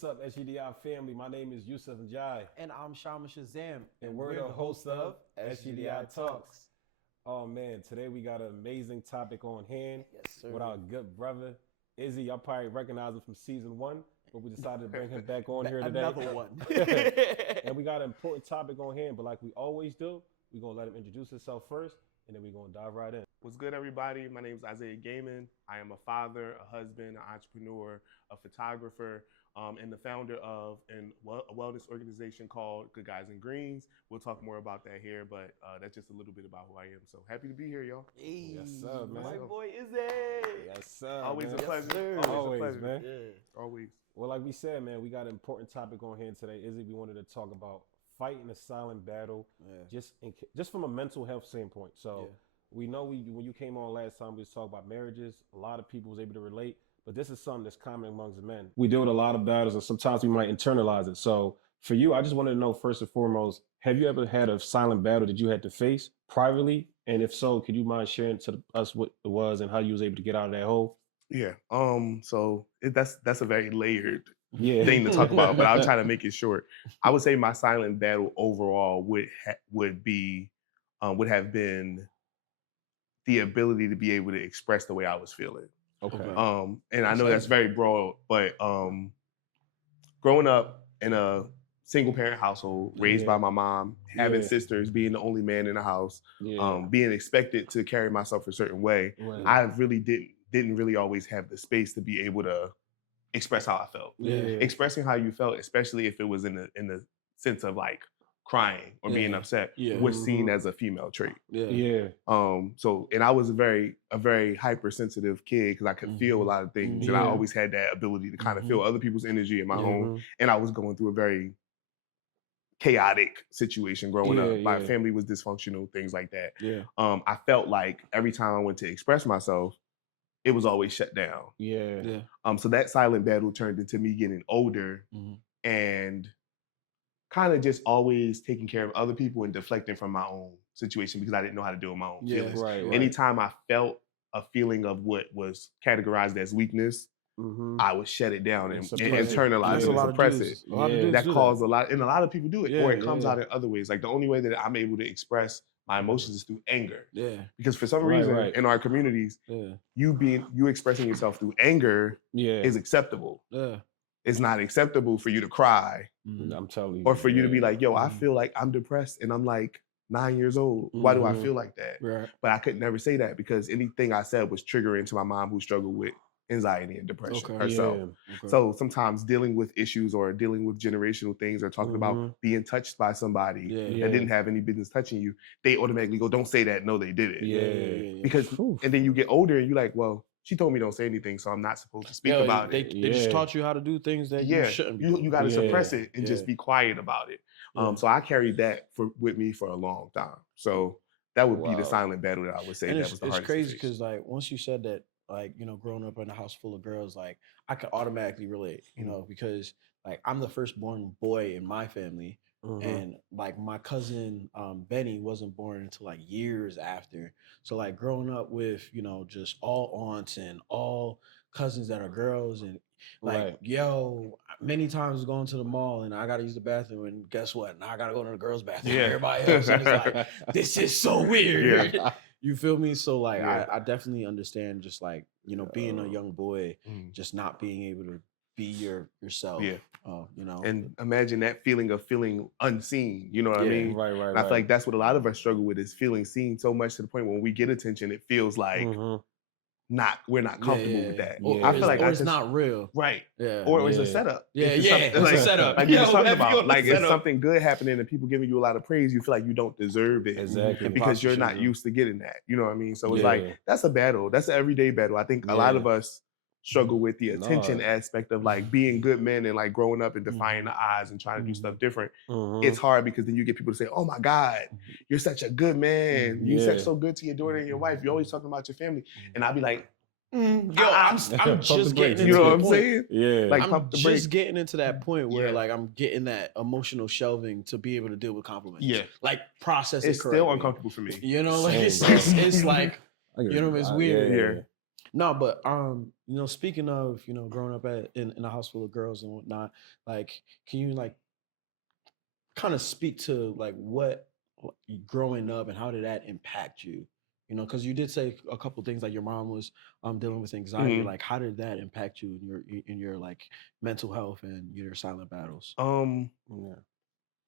What's up, SGDI family? My name is Youssouph and Jai. And I'm Shama Shazam. And we're the hosts of SGDI Talks. Oh man, today we got an amazing topic on hand. Yes, sir. With our good brother, Izzy. Y'all probably recognize him from season 1, but we decided to bring him back on here today. Another one. And we got an important topic on hand, but like we always do, we're going to let him introduce himself first, and then we're going to dive right in. What's good, everybody? My name is Isaiah Gaymon. I am a father, a husband, an entrepreneur, a photographer, and the founder of a wellness organization called Good Guys and Greens. We'll talk more about that here, but that's just a little bit about who I am. So happy to be here, y'all. Hey, yes, sir, man. My boy Izzy. Yes, sir. Always man. a pleasure. Yes, Always, a pleasure. man. Yeah. Always. Well, like we said, man, we got an important topic on hand today. Izzy, we wanted to talk about fighting a silent battle, just from a mental health standpoint. So we know when you came on last time, we was talking about marriages. A lot of people was able to relate, but this is something that's common amongst the men. We deal with a lot of battles, and sometimes we might internalize it. So for you, I just wanted to know, first and foremost, have you ever had a silent battle that you had to face privately? And if so, could you mind sharing to us what it was and how you was able to get out of that hole? Yeah. So that's a very layered Yeah. thing to talk about, but I'll try to make it short. I would say my silent battle overall would have been the ability to be able to express the way I was feeling. Okay. And I know that's very broad, but growing up in a single parent household, raised by my mom, having sisters, being the only man in the house, being expected to carry myself a certain way, I really didn't really always have the space to be able to express how I felt. Expressing how you felt, especially if it was in the sense of like crying or being upset, was seen as a female trait. So, and I was a very hypersensitive kid because I could feel a lot of things, and I always had that ability to kind of feel other people's energy in my own. And I was going through a very chaotic situation growing up. My family was dysfunctional, things like that. I felt like every time I went to express myself, it was always shut down. So that silent battle turned into me getting older and kind of just always taking care of other people and deflecting from my own situation because I didn't know how to deal with my own feelings. Anytime I felt a feeling of what was categorized as weakness, I would shut it down and internalize it and suppress it. That caused a lot, and a lot of people do it, or it comes out in other ways. Like the only way that I'm able to express my emotions is through anger. Because for some reason in our communities, you expressing yourself through anger is acceptable. It's not acceptable for you to cry. I'm telling you. Or for you to be like, yo, I feel like I'm depressed and I'm like 9 years old. Why do I feel like that? But I could never say that because anything I said was triggering to my mom who struggled with anxiety and depression herself. So sometimes dealing with issues or dealing with generational things or talking about being touched by somebody that didn't have any business touching you, they automatically go, don't say that. No, they did it. Because, and then you get older and you're like, well, she told me don't say anything, so I'm not supposed to speak about it. They just taught you how to do things that you shouldn't be doing. You got to suppress it and just be quiet about it. So I carried that with me for a long time. So that would be the silent battle that I would say and that was the hardest. It's crazy because like once you said that, like, you know, growing up in a house full of girls, like I could automatically relate, you know, because like I'm the firstborn boy in my family. And like my cousin Benny wasn't born until like years after. So like growing up with, you know, just all aunts and all cousins that are girls and like, yo, many times going to the mall and I got to use the bathroom and guess what? Now I got to go to the girls' bathroom. Everybody else is like, this is so weird. You feel me? So like, I definitely understand just like, you know, being a young boy, just not being able to be yourself. You know, and imagine that feeling of feeling unseen. You know what I mean? And I feel like that's what a lot of us struggle with is feeling seen so much to the point when we get attention, it feels like we're not comfortable with that. I feel like it's not real. Or it's a setup. It's a setup. Like you were talking about, like it's something good happening and people giving you a lot of praise, you feel like you don't deserve it. Because you're not used to getting that. You know what I mean? So it's like, that's a battle. That's an everyday battle. I think a lot of us struggle with the attention aspect of like being good men and like growing up and defying the odds and trying to do stuff different. It's hard because then you get people to say, oh my God, you're such a good man. You said so good to your daughter and your wife. You're always talking about your family. And I'll be like, I'm just getting into you know what I'm saying? Like I'm just getting into that point where like I'm getting that emotional shelving to be able to deal with compliments. Like process it correctly. It's still uncomfortable for me. You know, like it's like, you know, it's weird. No, but speaking of, growing up in a house full of girls and whatnot, like, can you like kind of speak to like what growing up and how did that impact you? Because you did say a couple things like your mom was dealing with anxiety. Mhm. Like, how did that impact you in your like mental health and your silent battles? Yeah.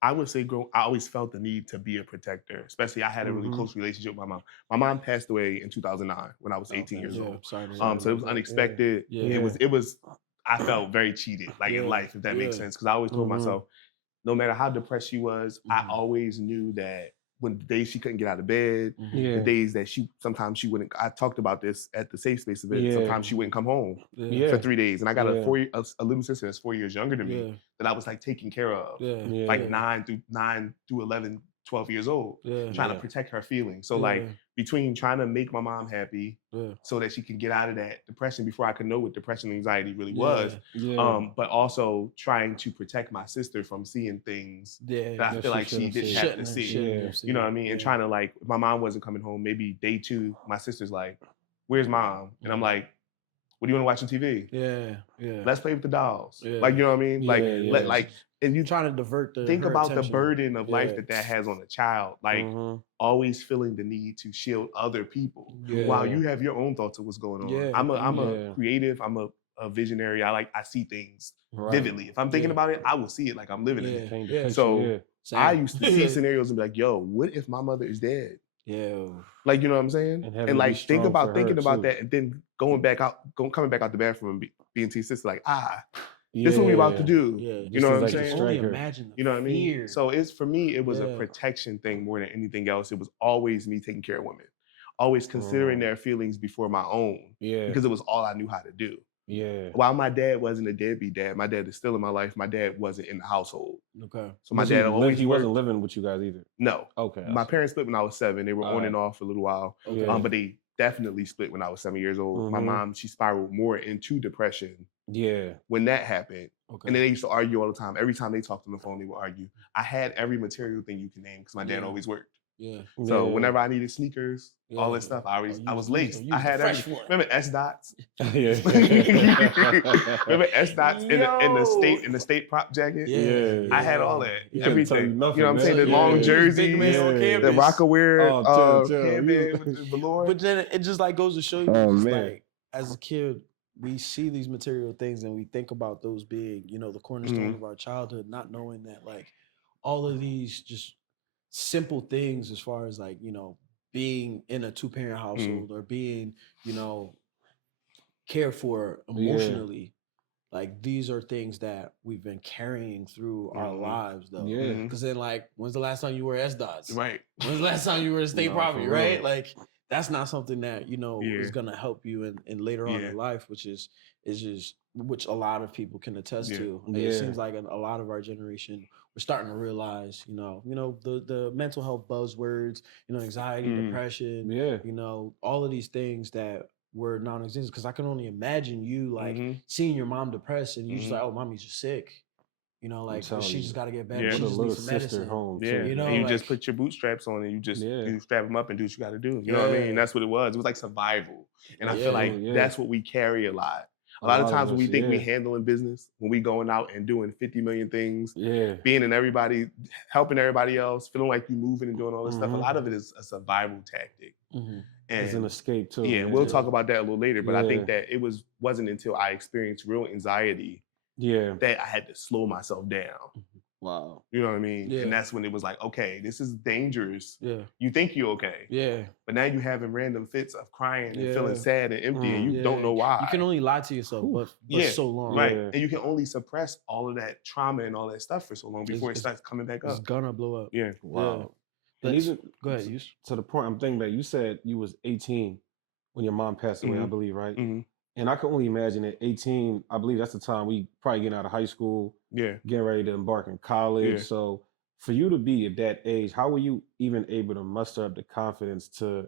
I would say I always felt the need to be a protector, especially I had a really close relationship with my mom. My mom passed away in 2009 when I was 18 years Yeah, old. sorry to So it was unexpected. Yeah. It was I felt very cheated, like in life, if that makes sense. Because I always told myself, no matter how depressed she was, I always knew that when the days she couldn't get out of bed, the days that sometimes she wouldn't, I talked about this at the safe space event, sometimes she wouldn't come home for 3 days. And I got a little sister that's 4 years younger than me that I was like taking care of, like 9 through 11, 12 years old, trying to protect her feelings. So like between trying to make my mom happy so that she can get out of that depression before I could know what depression and anxiety really was, but also trying to protect my sister from seeing things that I feel like she didn't have to see. You know what I mean? And trying to like, if my mom wasn't coming home, maybe day 2, my sister's like, "Where's mom?" And I'm like, "What do you want to watch on TV? Let's play with the dolls." Like, you know what I mean? Like, and you trying to divert think about attention. the burden of life that has on a child, like always feeling the need to shield other people while you have your own thoughts of what's going on. I'm a creative. I'm a visionary. I see things vividly. If I'm thinking about it, I will see it like I'm living in it. So I used to see scenarios and be like, "Yo, what if my mother is dead?" Like, you know what I'm saying? And like thinking about that, and then coming back out the bathroom and being to your sister like, this is what we about to do. You know what I'm saying? Only imagine you know what I mean? So for me, it was a protection thing more than anything else. It was always me taking care of women, always considering their feelings before my own, because it was all I knew how to do. While my dad wasn't a deadbeat dad, my dad is still in my life. My dad wasn't in the household. So my dad always he wasn't living with you guys either. No. Okay. My parents split when I was 7. They were on and off for a little while, but they definitely split when I was 7 years old. My mom, she spiraled more into depression. When that happened. And then they used to argue all the time. Every time they talked on the phone, they would argue. I had every material thing you can name because my dad always worked. So whenever I needed sneakers, all that stuff, I was laced. I had everything. Remember S-Dots? Remember S-Dots in the state prop jacket? I had all that. Everything. You know what I'm saying? The long jersey, the Rocawear headband with the velour. But then it just like goes to show you, like as a kid, we see these material things and we think about those being, the cornerstone of our childhood, not knowing that like all of these just simple things as far as like, being in a 2-parent household or being, cared for emotionally. Like these are things that we've been carrying through our lives though. Because then like, when's the last time you were S-Dots? Right. When's the last time you were in state property, right? Like that's not something that, is gonna help you in later on in life, which is just which a lot of people can attest to. It seems like a lot of our generation, we're starting to realize, the mental health buzzwords, anxiety, depression, all of these things that were non-existent. Because I can only imagine you like seeing your mom depressed and you just like, oh, mommy's just sick. Like she just got to get better. She just needs some medicine. Home and you just put your bootstraps on and you strap them up and do what you got to do. You know what I mean? That's what it was. It was like survival. And I feel like that's what we carry a lot. A lot of times when we think we handling business, when we going out and doing 50 million things, being in everybody, helping everybody else, feeling like you moving and doing all this stuff, a lot of it is a survival tactic. And it's an escape too. We'll talk about that a little later, but I think that it wasn't until I experienced real anxiety that I had to slow myself down. Wow. You know what I mean? And that's when it was like, okay, this is dangerous. You think you're okay. But now you're having random fits of crying and feeling sad and empty and you don't know why. You can only lie to yourself but so long. Right. And you can only suppress all of that trauma and all that stuff for so long before it starts coming back up. It's gonna blow up. Wow. And even go ahead, Youssouph. To the point I'm thinking that you said you was 18 when your mom passed away, I believe, right? And I can only imagine at 18, I believe that's the time we probably getting out of high school, getting ready to embark in college. So for you to be at that age, how were you even able to muster up the confidence to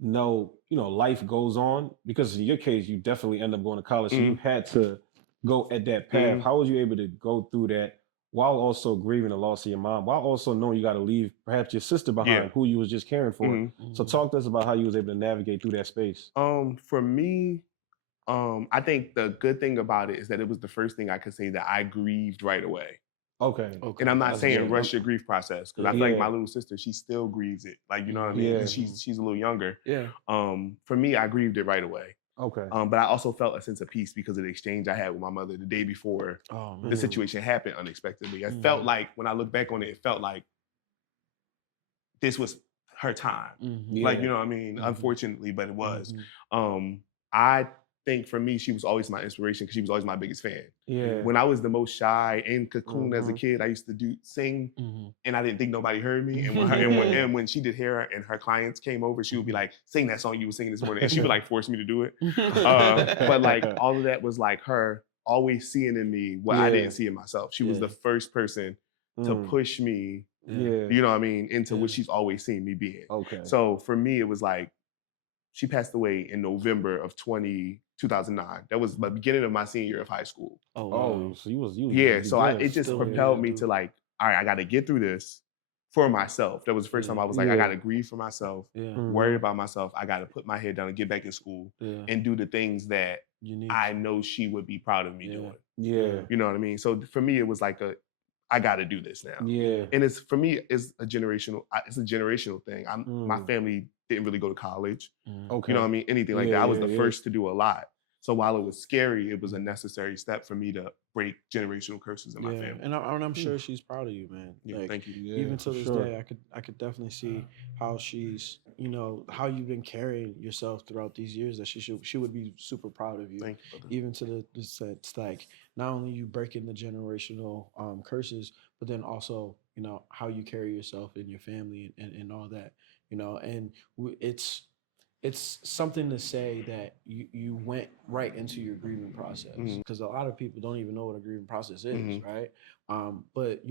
know, life goes on? Because in your case, you definitely end up going to college. So you had to go at that path. How was you able to go through that while also grieving the loss of your mom, while also knowing you got to leave perhaps your sister behind, who you was just caring for. So talk to us about how you was able to navigate through that space. For me, I think the good thing about it is that it was the first thing I could say that I grieved right away. Okay. And I'm not saying rush your grief process, because I feel like my little sister, she still grieves it. Like, you know what I mean? Yeah. She's a little younger. Yeah. For me, I grieved it right away. Okay. But I also felt a sense of peace because of the exchange I had with my mother the day before the situation happened unexpectedly. I felt like, when I look back on it, it felt like this was her time. Like, you know what I mean? Unfortunately, but it was. I think for me, she was always my inspiration because she was always my biggest fan. Yeah. When I was the most shy and cocoon as a kid, I used to sing, and I didn't think nobody heard me. And when she did hair and her clients came over, she would be like, "Sing that song you were singing this morning," and she would like force me to do it. But like all of that was like her always seeing in me what I didn't see in myself. She was the first person to push me. You know what I mean, into what she's always seen me being. Okay. So for me, it was like, she passed away in November of 2009. That was the beginning of my senior year of high school. So you was so it just propelled me to like, all right, I got to get through this for myself. That was the first time I was like, I got to grieve for myself, worry about myself. I got to put my head down and get back in school and do the things that I know she would be proud of me doing. Yeah. You know what I mean? So for me, it was like I got to do this now. Yeah. And for me, it's a generational thing. My family didn't really go to college. Okay. You know what I mean? Anything like that. I was the first to do a lot. So while it was scary, it was a necessary step for me to break generational curses in my family. And I'm sure she's proud of you, man. Yeah, like, thank you. Even to this day, I could definitely see how she's, how you've been carrying yourself throughout these years. That she would be super proud of you. Thank you, brother. Even to the sense, like, not only you breaking the generational curses, but then also how you carry yourself in your family and all that. And it's something to say that you went right into your grieving process, because a lot of people don't even know what a grieving process is, right? But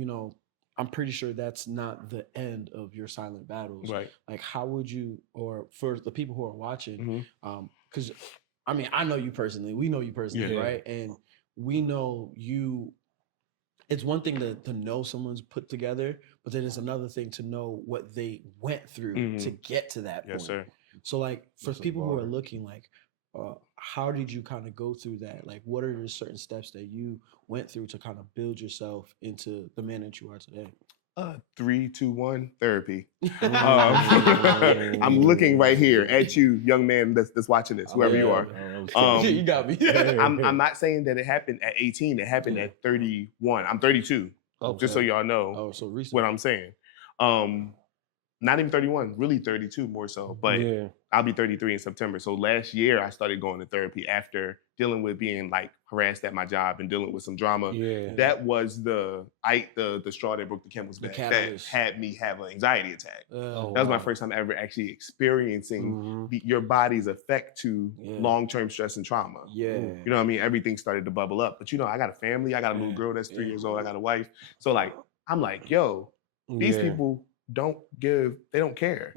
I'm pretty sure that's not the end of your silent battles. Right. Like, how would you, or for the people who are watching, because I mean, I know you personally, we know you personally, right? And we know you. It's one thing to know someone's put together, but then it's another thing to know what they went through to get to that point. Yes, sir. So, like, for people who are looking, like, how did you kind of go through that? Like, what are the certain steps that you went through to kind of build yourself into the man that you are today? 3, 2, 1, therapy. I'm looking right here at you, young man that's watching this, whoever you are. You got me. I'm not saying that it happened at 18. It happened at 31. I'm 32. Just so y'all know so recent. what I'm saying. Not even 31, really 32 more so. But I'll be 33 in September. So last year I started going to therapy after dealing with being like harassed at my job and dealing with some drama. That was the straw that broke the camel's back that had me have an anxiety attack. That was my first time ever actually experiencing your body's effect to long-term stress and trauma. You know what I mean? Everything started to bubble up. But I got a family. I got a little girl that's 3 years old. I got a wife. So like, I'm like, yo, these people they don't care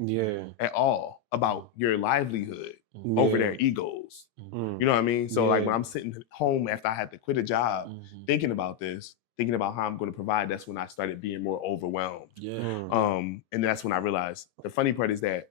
at all about your livelihood over their egos. You know what I mean? So like when I'm sitting home after I had to quit a job, thinking about this, thinking about how I'm going to provide, that's when I started being more overwhelmed. And that's when I realized the funny part is that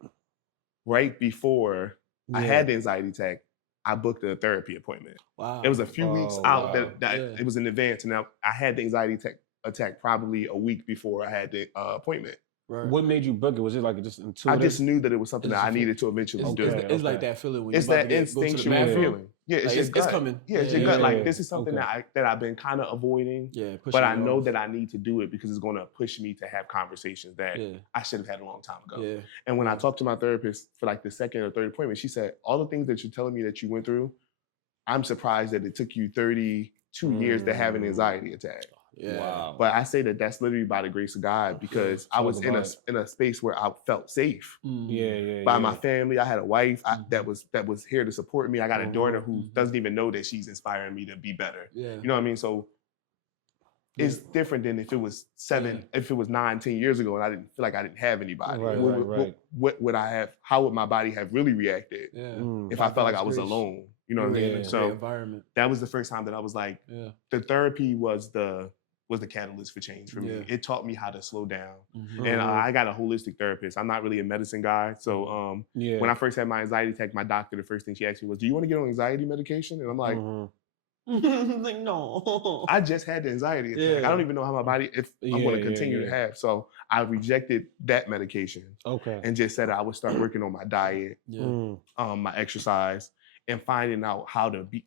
right before I had the anxiety attack, I booked a therapy appointment. Wow. It was a few weeks out that it was in advance, and I had the anxiety attack probably a week before I had the appointment. Right. What made you book it? Was it like just intuitive? I just knew that it was something that I needed to eventually do. It's like that feeling when it's you're that instinctual feeling. Yeah, it's like, just gut. It's coming. Yeah, it's your gut. Like this is something that I've been kind of avoiding. But I know that I need to do it because it's going to push me to have conversations that I should have had a long time ago. And when I talked to my therapist for like the second or third appointment, she said, all the things that you're telling me that you went through, I'm surprised that it took you 32 years to have an anxiety attack. Wow. But I say that that's literally by the grace of God because I was in a space where I felt safe. By my family. I had a wife that was here to support me. I got a daughter who doesn't even know that she's inspiring me to be better. You know what I mean? So it's different than if it was 9, 10 years ago and I didn't feel like I didn't have anybody. What would I have? How would my body have really reacted if I felt like I was alone? You know what I mean? So that was the first time that I was like, the therapy was the was the catalyst for change for me. Yeah. It taught me how to slow down. Mhm. And I got a holistic therapist. I'm not really a medicine guy. So when I first had my anxiety attack, my doctor, the first thing she asked me was, do you want to get on anxiety medication? And I'm like, like, no. I just had the anxiety attack. I don't even know how my body, if I'm going to continue to have. So I rejected that medication. Okay. And just said I would start working on my diet, my exercise, and finding out how to be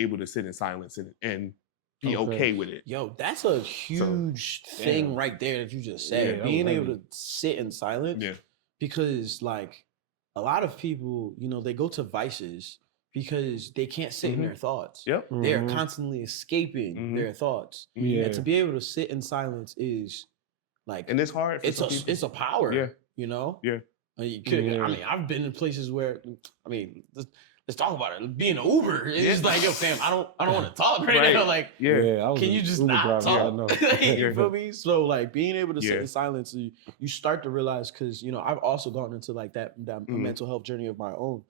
able to sit in silence and be okay with it. Yo, that's a huge thing right there that you just said. Yeah, being able to sit in silence. Yeah. Because like a lot of people, you know, they go to vices because they can't sit in their thoughts. Yep. They are constantly escaping their thoughts. Yeah. And to be able to sit in silence is like, and it's hard. For it's a power. Yeah. You know. Yeah. I mean, I've been in places where, I mean, let's talk about it. Being an Uber, it's like, yo, fam, I don't want to talk right now. Like, can you just not talk? You feel me? So like being able to sit in silence, you start to realize, because you know, I've also gone into like that mental health journey of my own.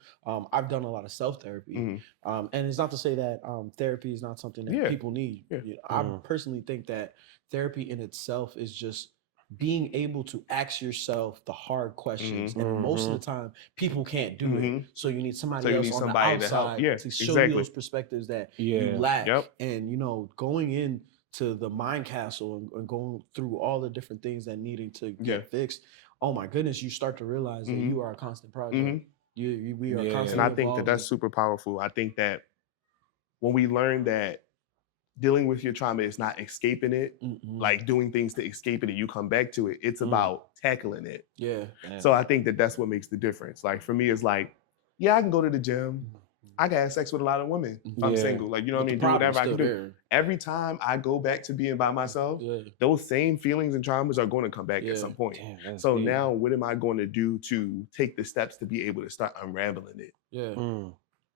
I've done a lot of self-therapy, and it's not to say that therapy is not something that people need. You know, I personally think that therapy in itself is just being able to ask yourself the hard questions, and most of the time people can't do it. So you need somebody else on the outside to show you those perspectives that you lack. And you know, going into the mind castle and going through all the different things that needing to get fixed. Oh my goodness, you start to realize that you are a constant project. We are constantly and I think evolving. that's super powerful. I think that when we learn that dealing with your trauma is not escaping it, like doing things to escape it and you come back to it. It's about tackling it. Yeah. So I think that that's what makes the difference. Like for me, it's like, yeah, I can go to the gym. I can have sex with a lot of women if I'm single. Like, you know what I mean? Do whatever I can do. Every time I go back to being by myself, those same feelings and traumas are going to come back at some point. So now what am I going to do to take the steps to be able to start unraveling it?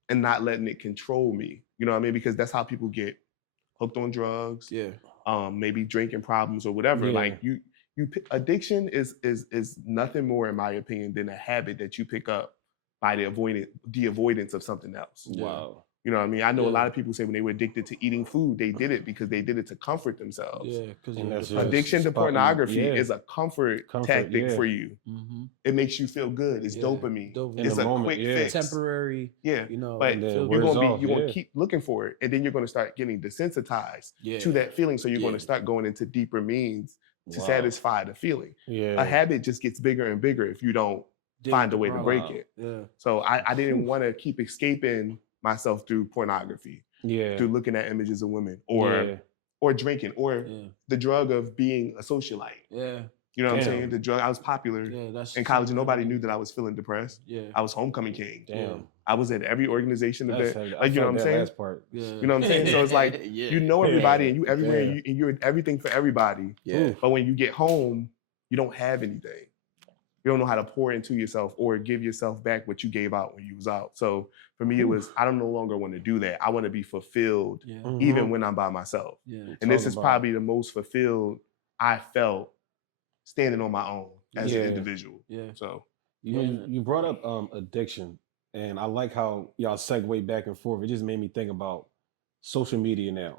And not letting it control me. You know what I mean? Because that's how people get hooked on drugs, maybe drinking problems or whatever. Like addiction is nothing more, in my opinion, than a habit that you pick up by the avoidance of something else. Wow. You know what I mean? I know a lot of people say when they were addicted to eating food, they did it because they did it to comfort themselves. Addiction to pornography is a comfort tactic for you. It makes you feel good. It's dopamine. It's a quick fix. Temporary. You know, but you're gonna keep looking for it, and then you're gonna start getting desensitized to that feeling. So you're gonna start going into deeper means to satisfy the feeling. A habit just gets bigger and bigger if you don't find a way to break it. So I didn't want to keep escaping myself through pornography, through looking at images of women, or drinking, or the drug of being a socialite. You know what I'm saying? The drug, I was popular in college and nobody knew that I was feeling depressed. I was homecoming king. I was at every organization event. Like, you know what I'm saying? Last part. You know what I'm saying? So it's like, you know everybody and you everywhere and you're everything for everybody. But when you get home, you don't have anything. You don't know how to pour into yourself or give yourself back what you gave out when you was out. So for me, it was, I don't no longer want to do that. I want to be fulfilled even when I'm by myself. And this is probably the most fulfilled I felt standing on my own as an individual. So you brought up addiction, and I like how y'all segue back and forth. It just made me think about social media now.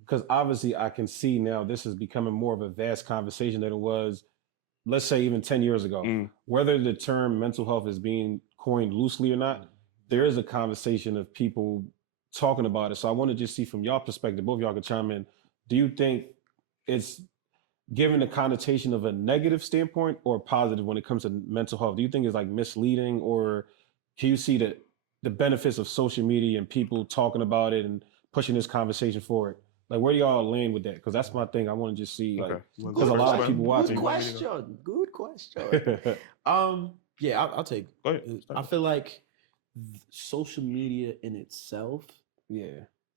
Because obviously I can see now this is becoming more of a vast conversation than it was, let's say, even 10 years ago. Whether the term mental health is being coined loosely or not, there is a conversation of people talking about it. So I want to just see from y'all perspective, both of y'all can chime in. Do you think it's given a connotation of a negative standpoint or positive when it comes to mental health? Do you think it's like misleading, or can you see the benefits of social media and people talking about it and pushing this conversation forward? Like, where do y'all land with that? Because that's my thing. I want to just see, like, because a lot of people watching. Good question. I'll take. I feel like social media in itself,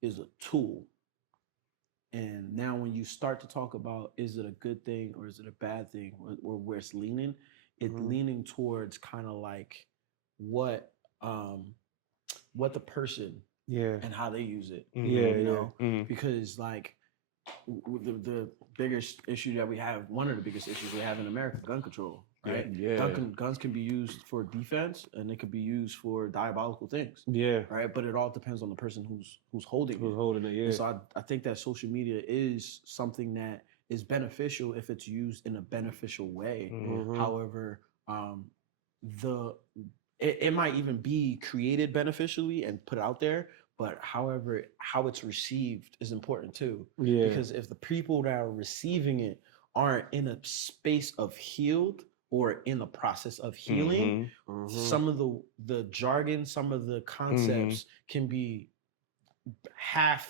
is a tool. And now, when you start to talk about, is it a good thing or is it a bad thing, or where it's leaning, it's leaning towards kind of like what the person and how they use it. You know, because like the biggest issue that we have, one of the biggest issues we have in America, gun control. Right? Yeah. Guns can be used for defense, and they could be used for diabolical things. Yeah. Right. But it all depends on the person who's holding Who's it. holding it? Yeah. And so I think that social media is something that is beneficial if it's used in a beneficial way. However, it might even be created beneficially and put out there, but however how it's received is important too. Yeah. Because if the people that are receiving it aren't in a space of healed or in the process of healing, some of the jargon, some of the concepts can be half,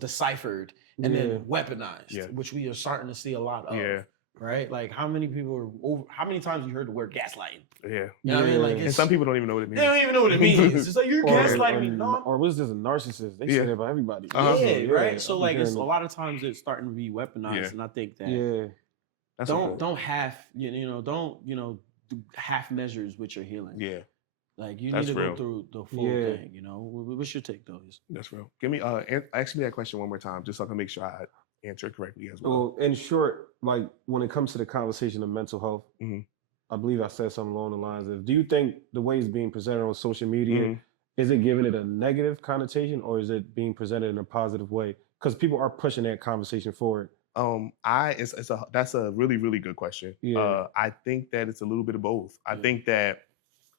deciphered and then weaponized, which we are starting to see a lot of. Right? Like how many times you heard the word gaslighting? Yeah. You know what I mean? Like, and some people don't even know what it means. They don't even know what it means. It's like, you're gaslighting me. No. Or was this a narcissist? They say that about everybody. Right? So like, it's a lot of times it's starting to be weaponized, and I think that don't half, do half measures with your healing. Yeah. Like you need to go through the full thing. What's your take though? That's real. Give me ask me that question one more time, just so I can make sure I answer it correctly as well. Well, in short, like when it comes to the conversation of mental health, I believe I said something along the lines of, do you think the way it's being presented on social media, is it giving it a negative connotation or is it being presented in a positive way? Because people are pushing that conversation forward. That's a really, really good question. Yeah. I think that it's a little bit of both. I think that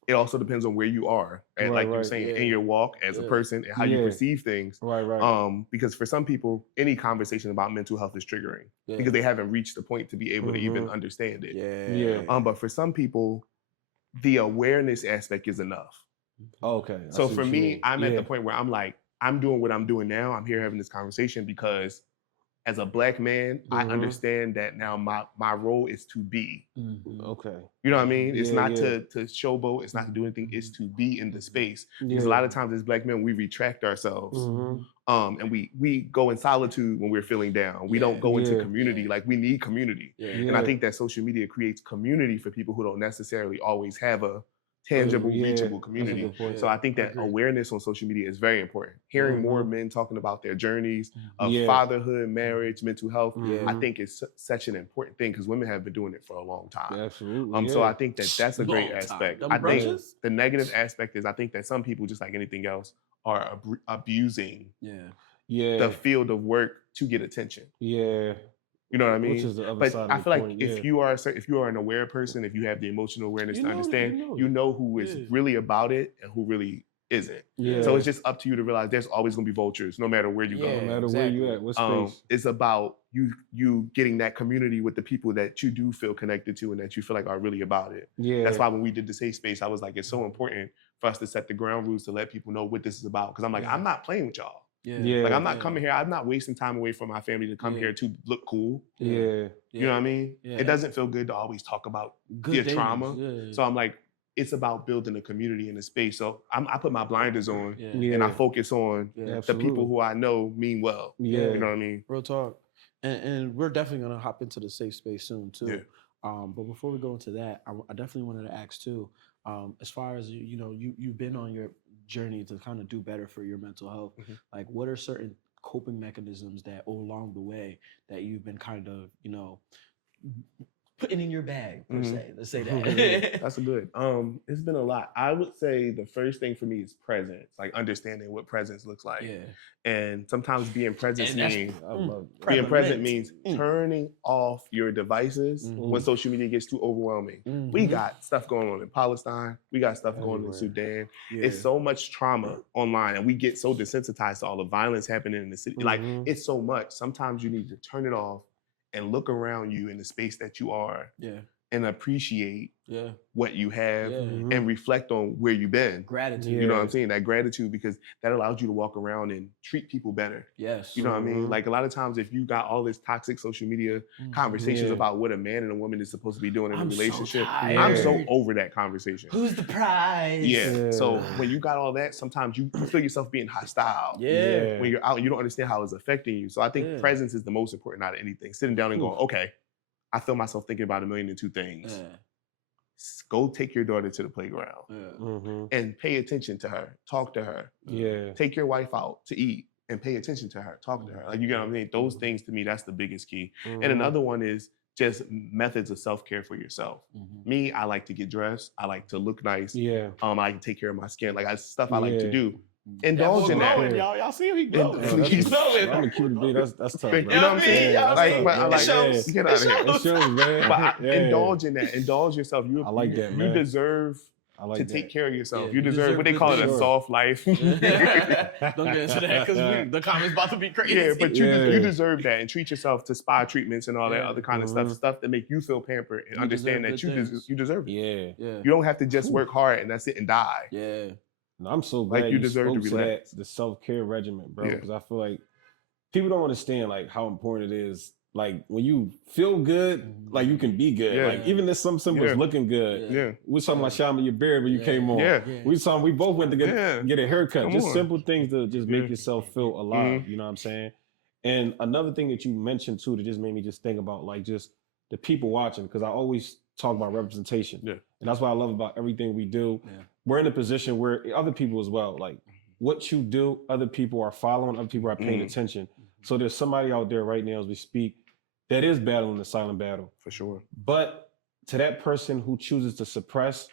it also depends on where you are, and like you were saying, in your walk as a person and how you perceive things. Right. Because for some people, any conversation about mental health is triggering because they haven't reached the point to be able to even understand it. But for some people, the awareness aspect is enough. Okay. So for me, I'm at the point where I'm like, I'm doing what I'm doing now. I'm here having this conversation because as a Black man, I understand that now my role is to be. Okay. You know what I mean? It's not to showboat. It's not to do anything. It's to be in the space. Because a lot of times as Black men, we retract ourselves. And we go in solitude when we're feeling down. We don't go into community. Like we need community. And I think that social media creates community for people who don't necessarily always have a tangible, reachable community. So I think that awareness on social media is very important. Hearing more men talking about their journeys of fatherhood, marriage, mental health, I think is such an important thing because women have been doing it for a long time. Absolutely. So I think that that's a great aspect. I think the negative aspect is I think that some people, just like anything else, are abusing the field of work to get attention. You know what I mean? Which is the other but side I of feel the like point, if you are an aware person, if you have the emotional awareness to understand, you know who is really about it and who really isn't. So it's just up to you to realize there's always going to be vultures, no matter where you go. No matter where you at, what space. It's about you getting that community with the people that you do feel connected to and that you feel like are really about it. That's why when we did the safe space, I was like, it's so important for us to set the ground rules to let people know what this is about. Because I'm like, I'm not playing with y'all. Like I'm not coming here. I'm not wasting time away from my family to come here to look cool. You know what I mean? It doesn't feel good to always talk about your trauma. So I'm like, it's about building a community in a space. So I put my blinders on and I focus on the people who I know mean well. You know what I mean? Real talk. And we're definitely gonna hop into the safe space soon too. But before we go into that, I definitely wanted to ask too, as far as you've been on your journey to kind of do better for your mental health. Like, what are certain coping mechanisms that along the way that you've been kind of, putting in your bag per se? Let's say that. That's a good. It's been a lot. I would say the first thing for me is presence, like understanding what presence looks like. And sometimes being present means turning off your devices when social media gets too overwhelming. We got stuff going on in Palestine. We got stuff going on in Sudan. It's so much trauma online, and we get so desensitized to all the violence happening in the city. Like, it's so much. Sometimes you need to turn it off and look around you in the space that you are and appreciate what you have and reflect on where you've been. Gratitude. You know what I'm saying? That gratitude, because that allows you to walk around and treat people better. Yes. You know what I mean? Like a lot of times if you got all this toxic social media conversations about what a man and a woman is supposed to be doing in a relationship, I'm so over that conversation. Who's the prize? So when you got all that, sometimes you feel yourself being hostile. When you're out, you don't understand how it's affecting you. So I think presence is the most important out of anything. Sitting down and going, okay, I feel myself thinking about 1,000,002 things. Go take your daughter to the playground and pay attention to her. Talk to her. Take your wife out to eat. and pay attention to her, talk to her. Like, you get what I mean? Those things, to me, that's the biggest key. Mm-hmm. And another one is just methods of self-care for yourself. Me, I like to get dressed. I like to look nice. Yeah. I like to take care of my skin. Like, stuff I like to do. Indulge in that. Glowing, y'all see him? He glowing. He's glowing. I'm a cute dude. That's tough, You bro. know what I'm saying? Yeah, Like, but I like, it shows. get out of here. It shows, man. But indulge in that. Indulge yourself. I like that, man. You deserve I like to that. take care of yourself. Yeah, you deserve what they good call it, sure. a soft life. Don't get into that because the comments about to be crazy. Yeah, but you Yeah. deserve that, and treat yourself to spa treatments and all that Yeah. other kind of stuff that make you feel pampered and You understand deserve that good things. you deserve it. Yeah. Yeah. You don't have to just work hard and that's it and die. Yeah. No, I'm so glad you deserve to spoke to relax. that, the self-care regimen, bro. Yeah. Because I feel like people don't understand like how important it is. Like when you feel good, like you can be good. Yeah. Like even if some symbols Yeah. looking good. Yeah. We was talking about Shama, your beard when you came on. Yeah. We both went to get a haircut. Come Just on. simple things to just make yourself feel alive. Mhm. You know what I'm saying? And another thing that you mentioned too that just made me just think about like just the people watching, because I always talk about representation. Yeah. And that's what I love about everything we do. Yeah. We're in a position where other people as well, like what you do, other people are following, other people are paying attention. So there's somebody out there right now as we speak that is battling the silent battle. For sure. But to that person who chooses to suppress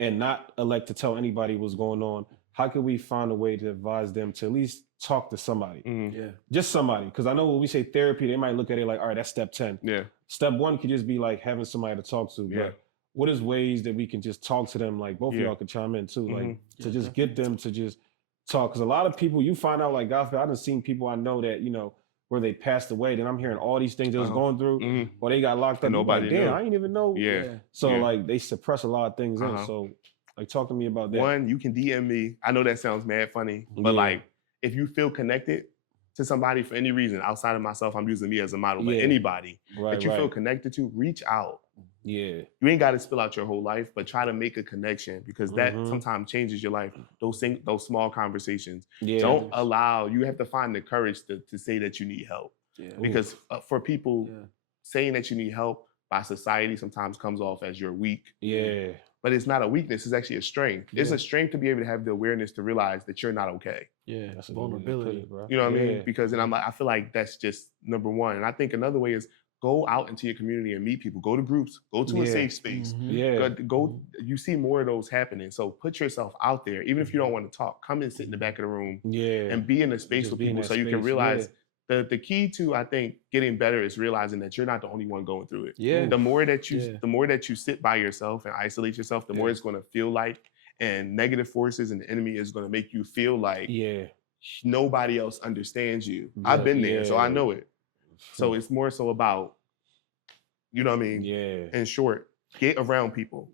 and not elect to tell anybody what's going on, how can we find a way to advise them to at least talk to somebody? Yeah. Just somebody. Because I know when we say therapy, they might look at it like, all right, that's step 10. Yeah. Step 1 could just be like having somebody to talk to. Yeah. But what is ways that we can just talk to them? Like both of y'all could chime in too. Like to just get them to just talk. Because a lot of people, you find out like, God, I done seen people I know that, you know, where they passed away, then I'm hearing all these things they was going through, or they got locked up. Nobody like, damn, knew. I didn't even know. Yeah. So Yeah. like they suppress a lot of things in. So like talk to me about that. One, you can DM me. I know that sounds mad funny, but like if you feel connected to somebody for any reason outside of myself, I'm using me as a model, but anybody that you feel connected to, reach out. Yeah. You ain't got to spill out your whole life, but try to make a connection because that sometimes changes your life. Those small conversations. Don't allow, you have to find the courage to say that you need help. Yeah. Because for people, saying that you need help by society sometimes comes off as you're weak. Yeah. But it's not a weakness, it's actually a strength. It's a strength to be able to have the awareness to realize that you're not okay. Yeah. That's a good way to Vulnerability. put it, bro. You know what I mean? Because then I feel like that's just number one. And I think another way is go out into your community and meet people. Go to groups. Go to a safe space. Go. You see more of those happening. So put yourself out there. Even if you don't want to talk, come and sit in the back of the room and be in a space Just with be in people that so you can space, realize the key to, I think, getting better is realizing that you're not the only one going through it. Yeah. The more that you sit by yourself and isolate yourself, the more it's going to feel like, and negative forces and the enemy is going to make you feel like nobody else understands you. I've been there, so I know it. So it's more so about, you know what I mean? Yeah. In short, get around people.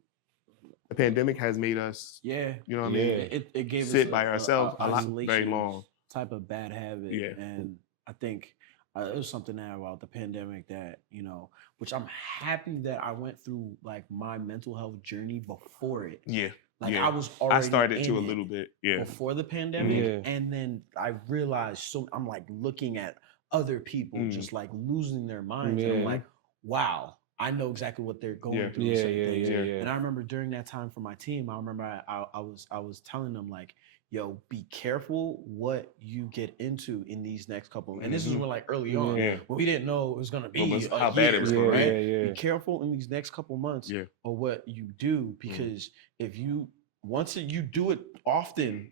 The pandemic has made us, you know what I mean? It gave sit us by ourselves a lot, isolation very long. type of bad habit. Yeah. And I think it was something that about the pandemic that, you know, which I'm happy that I went through like my mental health journey before it. Yeah. Like I was already I started in to a it little bit. Yeah. before the pandemic. And then I realized, I'm like looking at other people just like losing their minds. And I'm like, wow, I know exactly what they're going through. And I remember during that time for my team, I remember I was telling them like, yo, be careful what you get into in these next couple. And this is when like early on, when we didn't know it was gonna be how bad it was going, right? Be careful in these next couple months of what you do, because if you once you do it often,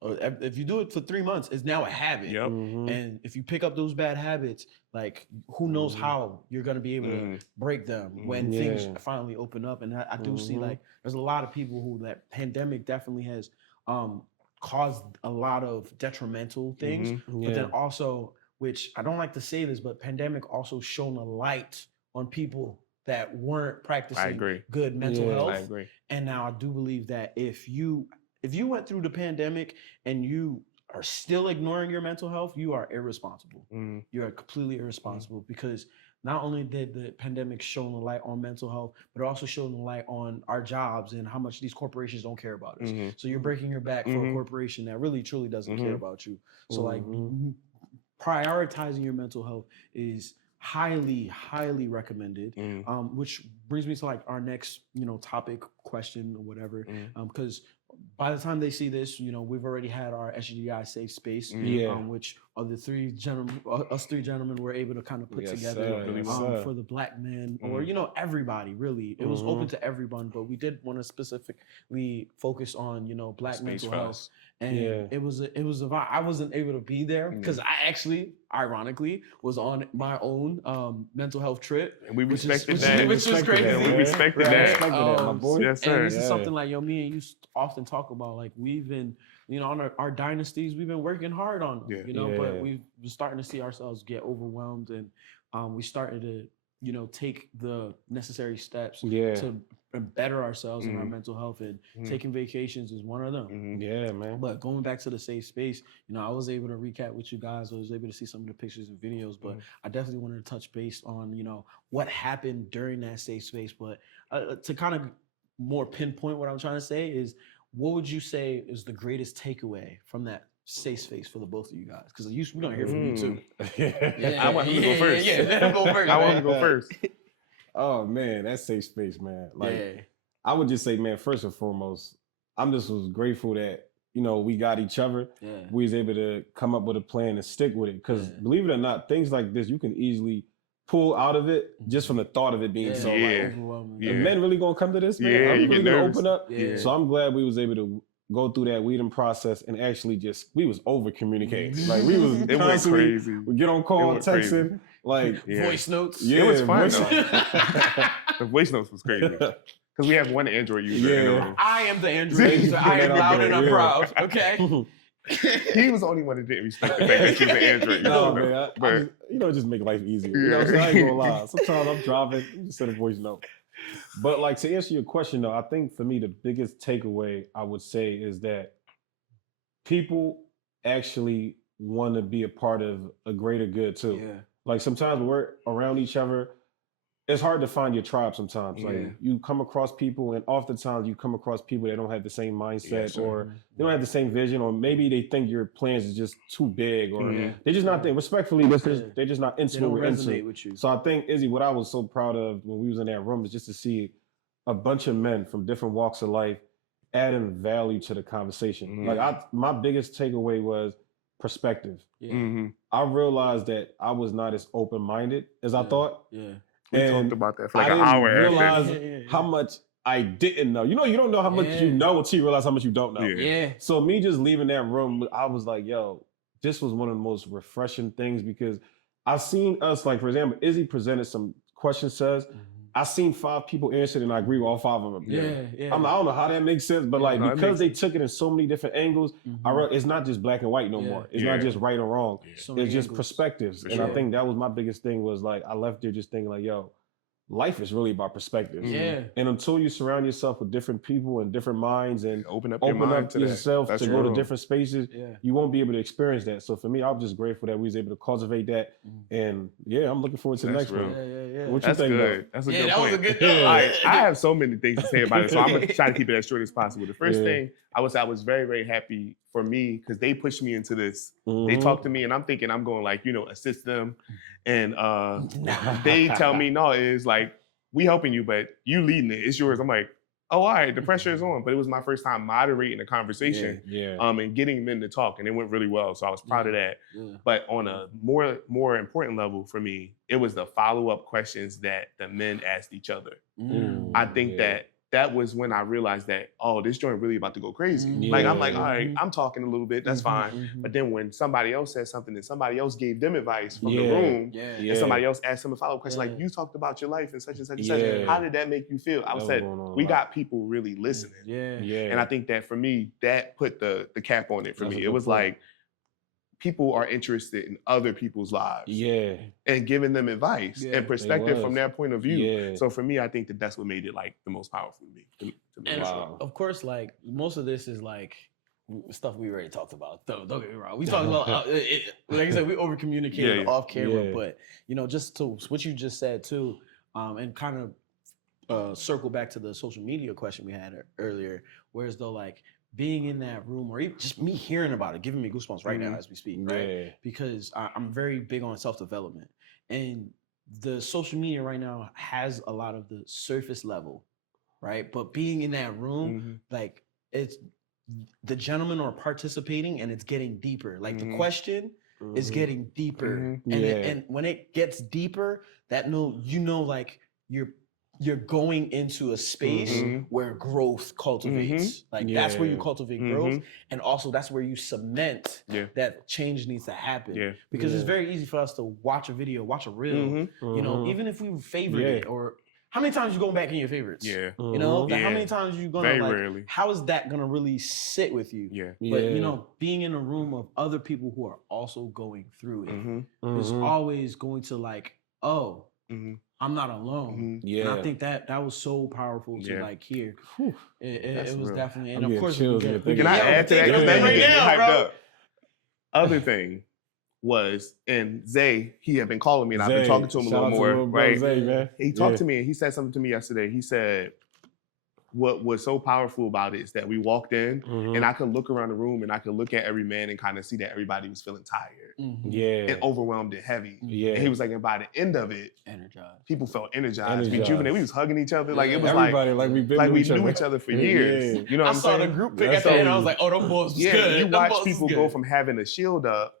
or if you do it for 3 months, it's now a habit. And if you pick up those bad habits, like who knows how you're gonna be able to break them when things finally open up. And I do see like there's a lot of people who that pandemic definitely has caused a lot of detrimental things, but then also, which I don't like to say this, but pandemic also shone a light on people that weren't practicing good mental health. I agree. And now I do believe that if you went through the pandemic and you are still ignoring your mental health, you are irresponsible. You are completely irresponsible, because not only did the pandemic shone a light on mental health, but it also shone a light on our jobs and how much these corporations don't care about us. So you're breaking your back for a corporation that really truly doesn't care about you. So like prioritizing your mental health is highly, highly recommended. Which brings me to like our next, topic, question, or whatever. Because by the time they see this, you know, we've already had our SGDI safe space, which are the three gentlemen were able to kind of put together for the Black men, or, you know, everybody really. It was open to everyone, but we did want to specifically focus on, you know, Black mental health. And it was a vibe. I wasn't able to be there because I actually, ironically, was on my own mental health trip. And we respected that. Which was crazy. We respected that. My boy. Yes, sir. And this is something like, me and you often talk about, like, we've been, you know, on our dynasties, we've been working hard on them, you know, but we've been starting to see ourselves get overwhelmed, and we started to, you know, take the necessary steps to better ourselves in our mental health, and taking vacations is one of them. Yeah, man. But going back to the safe space, you know, I was able to recap with you guys. I was able to see some of the pictures and videos, but I definitely wanted to touch base on, you know, what happened during that safe space. But to kind of more pinpoint what I'm trying to say is, what would you say is the greatest takeaway from that safe space for the both of you guys? Because we're gonna hear from you too. I want him to go first. Let him go first. I want him to go first. Oh man, that safe space, man. Like, I would just say, man, first and foremost, was grateful that, you know, we got each other. We was able to come up with a plan and stick with it. Because believe it or not, things like this you can easily pull out of it just from the thought of it being so like, the men really gonna come to this, man? Yeah, I'm really gonna open up. So I'm glad we was able to go through that weeding process and actually we was over communicating. Like, we was it went crazy. We get on call, texting, like voice notes. It was fun though. The voice notes was crazy. Because we have one Android user. I am the Android user. I am loud and I'm proud. Okay. He was the only one that didn't respect the fact that she's an Android. No, man. I just, just make life easier. You know what I'm saying? I ain't gonna lie. Sometimes I'm driving, you just send a voice note. But like, to answer your question though, I think for me the biggest takeaway I would say is that people actually want to be a part of a greater good too. Like, sometimes when we're around each other, it's hard to find your tribe sometimes. Like, you come across people, and oftentimes you come across people that don't have the same mindset, or they don't have the same vision, or maybe they think your plans is just too big, or they're just not respectfully, they're just not into what we're into. With you. So I think, Izzy, what I was so proud of when we was in that room is just to see a bunch of men from different walks of life adding value to the conversation. Like, my biggest takeaway was perspective. I realized that I was not as open-minded as I thought. We talked about that for like an hour. I didn't realize how much I didn't know. You know, you don't know how much you know until you realize how much you don't know. So me just leaving that room, I was like, yo, this was one of the most refreshing things, because I've seen us, like, for example, Izzy presented some questions to us. I seen 5 people answered, and I agree with all 5 of them. I don't know how that makes sense, but like, because they took it in so many different angles, it's not just black and white no more. It's not just right or wrong. It's just perspectives. And I think that was my biggest thing, was like, I left there just thinking like, yo, life is really about perspectives. And until you surround yourself with different people and different minds, and open up yourself to go to different spaces, you won't be able to experience that. So for me, I'm just grateful that we was able to cultivate that. And I'm looking forward to the next one. What you think? Good. That's a good point. That was a good I have so many things to say about it, so I'm gonna try to keep it as short as possible. The first thing I would say, I was very, very happy for me, because they pushed me into this. They talked to me, and I'm thinking I'm going, like, you know, assist them. And they tell me, no, it's like, we helping you, but you leading it. It's yours. I'm like, oh, all right, the pressure is on. But it was my first time moderating a conversation and getting men to talk, and it went really well. So I was proud of that. But on a more important level for me, it was the follow-up questions that the men asked each other. I think that was when I realized that, oh, this joint really about to go crazy. Like, I'm like, all right, I'm talking a little bit, that's fine. But then when somebody else said something and somebody else gave them advice from the room, and somebody else asked them a follow-up question, like, you talked about your life and such and such and such. How did that make you feel? I said, we got people really listening. And I think that for me, that put the cap on it for me. It was like, people are interested in other people's lives and giving them advice and perspective from their point of view. So for me, I think that that's what made it like the most powerful to me. And of course, like, most of this is like stuff we already talked about. Don't get me wrong. We talked about, like I said, we over communicated off camera, but, you know, just to what you just said too, and kind of circle back to the social media question we had earlier, whereas though, like, being in that room, or even just me hearing about it, giving me goosebumps right now as we speak, right? Because I'm very big on self-development, and the social media right now has a lot of the surface level, right? But being in that room, like, the gentlemen are participating and it's getting deeper. Like the question is getting deeper. And when it gets deeper, like you're going into a space where growth cultivates. Like that's where you cultivate growth. And also that's where you cement that change needs to happen. Yeah. Because it's very easy for us to watch a video, watch a reel, you know, even if we favorite it, or how many times you going back in your favorites? Yeah. You know, like how many times you gonna very rarely. How is that gonna really sit with you? Yeah. But you know, being in a room of other people who are also going through it is always going to like, oh, I'm not alone. Yeah. And I think that was so powerful to like hear. It was real. Definitely, and of course, can I add to that? Because then you get hyped up. Other thing was, and Zay, he had been calling me, and I've been talking to him a little more, right? Zay, man. He talked to me, and he said something to me yesterday. He said, what was so powerful about it is that we walked in, and I could look around the room, and I could look at every man and kind of see that everybody was feeling tired, and overwhelmed and heavy. Yeah. And he was like, and by the end of it, people felt energized, rejuvenated. We was hugging each other, like it was everybody, like we knew each other for years. You know what I'm saying? I saw the group pick at the end. I was like, oh, them boys was good. You watch people go from having a shield up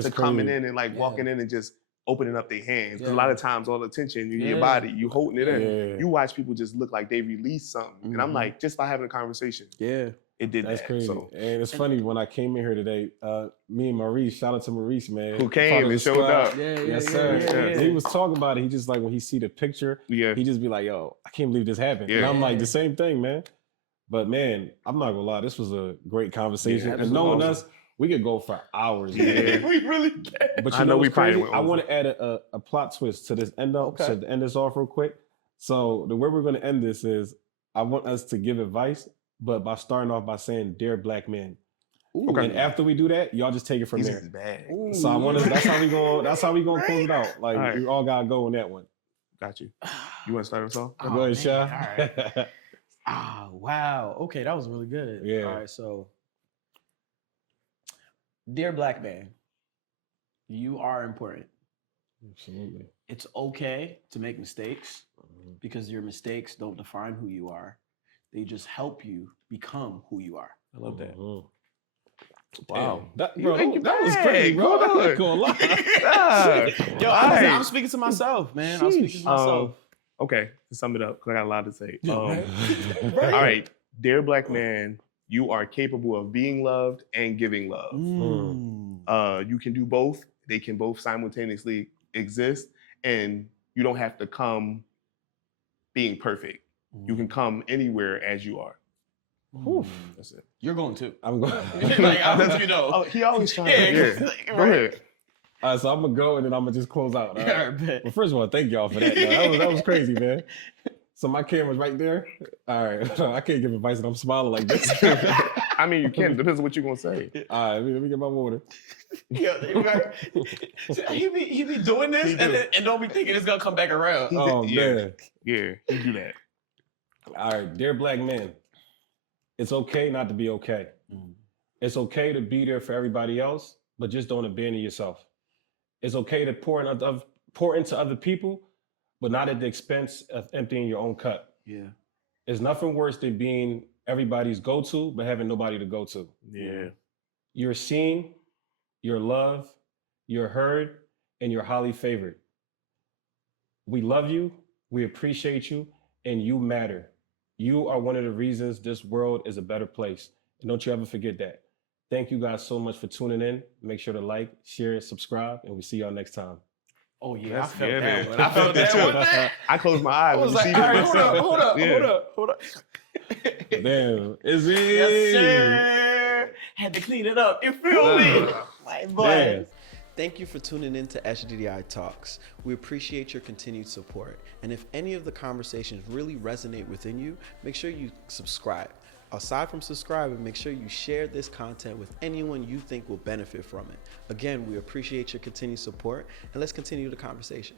to coming in and like walking in and just opening up their hands. Because a lot of times all the tension in your body, you holding it in. You watch people just look like they released something. And I'm like, just by having a conversation. Yeah. It did That's crazy. So. And it's funny, when I came in here today, me and Maurice, shout out to Maurice, man. Who came and showed up. Yes, sir. He was talking about it. He just like, when he see the picture, he just be like, yo, I can't believe this happened. And I'm like, the same thing, man. But man, I'm not gonna lie, this was a great conversation. And knowing us, we could go for hours. Man. We really can. But you know we crazy? I want to add a plot twist to this end up. So to end this off real quick. So the way we're going to end this is, I want us to give advice, but by starting off by saying, "Dear Black men." Okay. And after we do that, y'all just take it from there. So I want to. That's how we going. That's how we going to close it out. Like we all gotta go on that one. Got you. You want to start us off? Go ahead, Sha. All right. Wow. Okay, that was really good. Yeah. All right. So. Dear Black man, you are important. Absolutely. It's okay to make mistakes because your mistakes don't define who you are. They just help you become who you are. I love that. Wow. That was crazy, bro. I'm not gonna lie. Yo, I'm speaking to myself, man. I'm speaking to myself. Okay, to sum it up, because I got a lot to say. All right. Dear Black man, you are capable of being loved and giving love. You can do both. They can both simultaneously exist, and you don't have to come being perfect. You can come anywhere as you are. That's it. You're going to. I'm going. Like, you know. Oh, he always trying to. Go ahead. All right, so I'm gonna go and then I'm gonna just close out. All right. Well, first of all, thank y'all for that. That was crazy, man. So my camera's right there. All right, I can't give advice and I'm smiling like this. I mean, you can. It depends on what you're gonna say. All right, let me get my water. Yeah, he be doing this and don't be thinking it's gonna come back around. Oh man, yeah, he do that. All right, dear Black men, it's okay not to be okay. It's okay to be there for everybody else, but just don't abandon yourself. It's okay to pour into other people, but not at the expense of emptying your own cup. Yeah. There's nothing worse than being everybody's go-to, but having nobody to go to. Yeah. You're seen, you're loved, you're heard, and you're highly favored. We love you, we appreciate you, and you matter. You are one of the reasons this world is a better place. And don't you ever forget that. Thank you guys so much for tuning in. Make sure to like, share, subscribe, and we'll see y'all next time. Oh yeah, I felt that one. I felt that one. I closed my eyes. I was like, all right, hold up. Damn, is it? Yes, sir. Had to clean it up. You feel me? My boy. Damn. Thank you for tuning in to SGDI Talks. We appreciate your continued support. And if any of the conversations really resonate within you, make sure you subscribe. Aside from subscribing, make sure you share this content with anyone you think will benefit from it. Again, we appreciate your continued support, and let's continue the conversation.